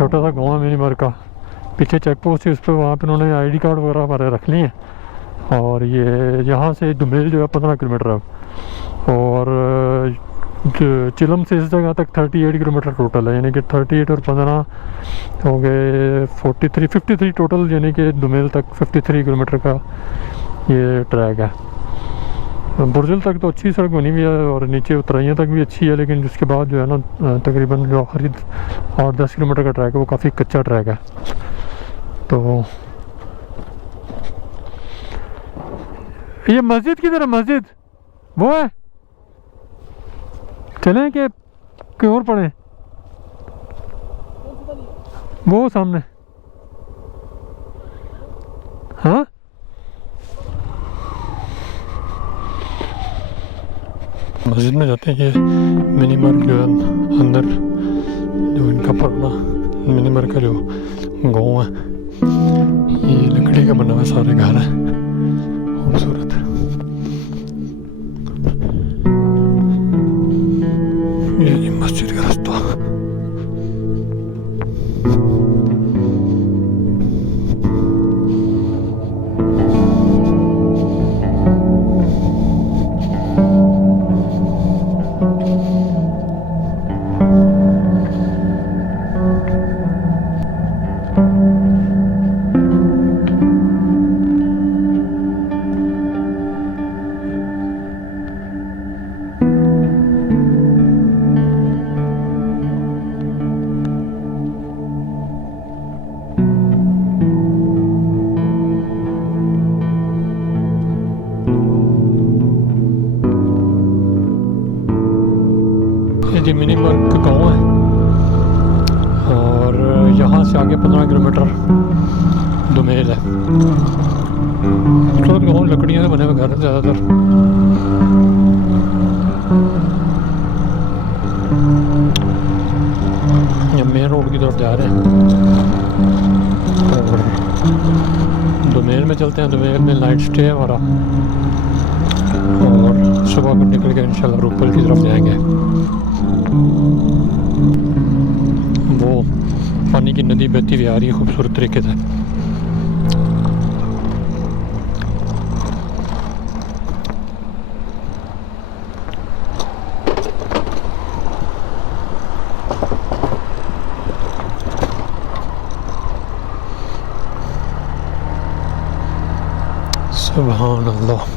छोटा सा गाँव है मिनीमर का। पीछे चेक पोस्ट है, उस पर वहाँ पे उन्होंने आईडी कार्ड वगैरह हमारे रख लिए हैं। और ये यहाँ से दुमेल जो है 15 किलोमीटर है। और चिलम से इस जगह तक 38 किलोमीटर टोटल है, यानी कि 38 और 15 हो गए 53 टोटल, यानी कि दुमेल तक 53 किलोमीटर का ये ट्रैक है। बुरजल तक तो अच्छी सड़क बनी हुई है और नीचे उतराइयाँ तक भी अच्छी है, लेकिन उसके बाद जो है ना तकरीबन जो आखिरी 8-10 किलोमीटर का ट्रैक है वो काफ़ी कच्चा ट्रैक है। तो ये मस्जिद किधर है? मस्जिद वो है, चलें कि कहीं और पड़े? वो सामने। हाँ मस्जिद में जाते हैं। ये मिनीमर जो है अंदर, जो इनका पुराना मिनीमर का जो गाँव है, ये लकड़ी का बना हुआ सारे घर है, खूबसूरत। ये मस्जिद का रास्ता। ये मिनीमर का गाँव है और यहाँ से आगे 15 किलोमीटर दुमेल है। खूबसूरत गाँव, लकड़ियों से बने हुए घर हैं ज़्यादातर। ये मेन रोड की तरफ जा रहे हैं और दुमेल में चलते हैं। दुमेल में नाइट स्टे है हमारा और सुबह को निकल के इंशाल्लाह रूपल की तरफ जाएंगे। वो पानी की नदी बहती हुई आ रही है खूबसूरत तरीके से। सुभान अल्लाह।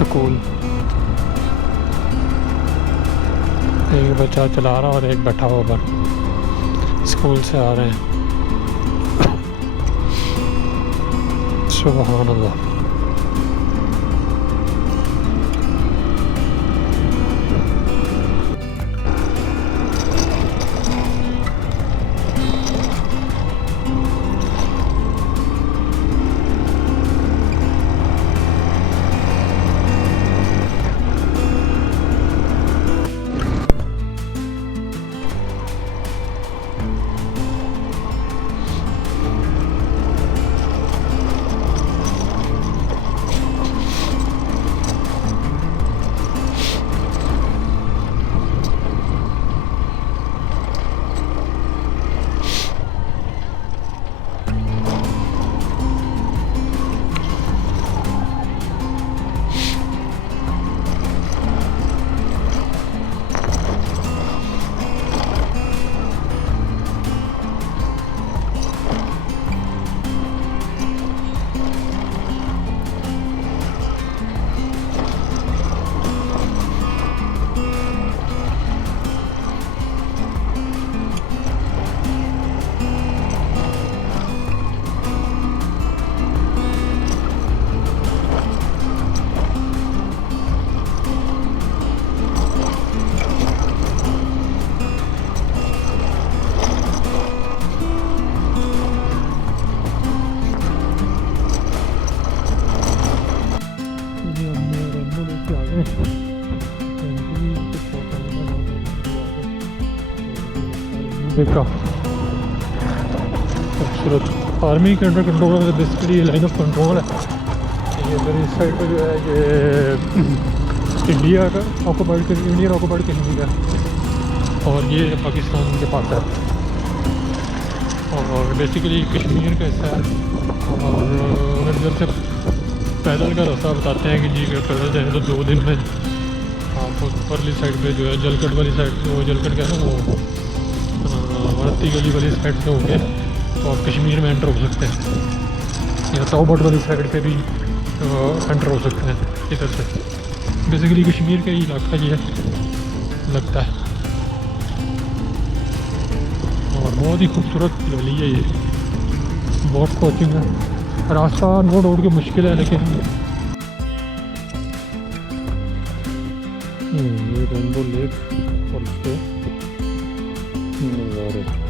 स्कूल। एक बच्चा चला रहा और एक बैठा हुआ पर स्कूल से आ रहे हैं। सुभान अल्लाह। देखा खूबसूरत आर्मी के अंडर कंट्रोल है। बेसिकली ये लाइन ऑफ कंट्रोल है। ये मेरी साइड पर जो है ये इंडिया का ऑक्यूपाइड इंडियन ऑक्यूपाइड कश्मीर है और ये पाकिस्तान के पास है और बेसिकली कश्मीर का हिस्सा है। और अगर जब से पैदल का रास्ता बताते हैं कि जी अगर पैदल जाए तो 2 दिन में आप ऊपरली साइड पे जो है जलकट वाली साइड वो जलकट का है ना वो वरती गली वाली साइड से हो गया तो आप कश्मीर में एंटर हो सकते हैं या तौबट वाली साइड पे भी एंटर हो सकते हैं इधर से। बेसिकली कश्मीर का ही इलाका ये लगता है और बहुत ही खूबसूरत वैली है ये। बहुत कोचिंग है। रास्ता नो डाउट के मुश्किल है लेकिन ये रेनबो लेक और उसके नज़ारे।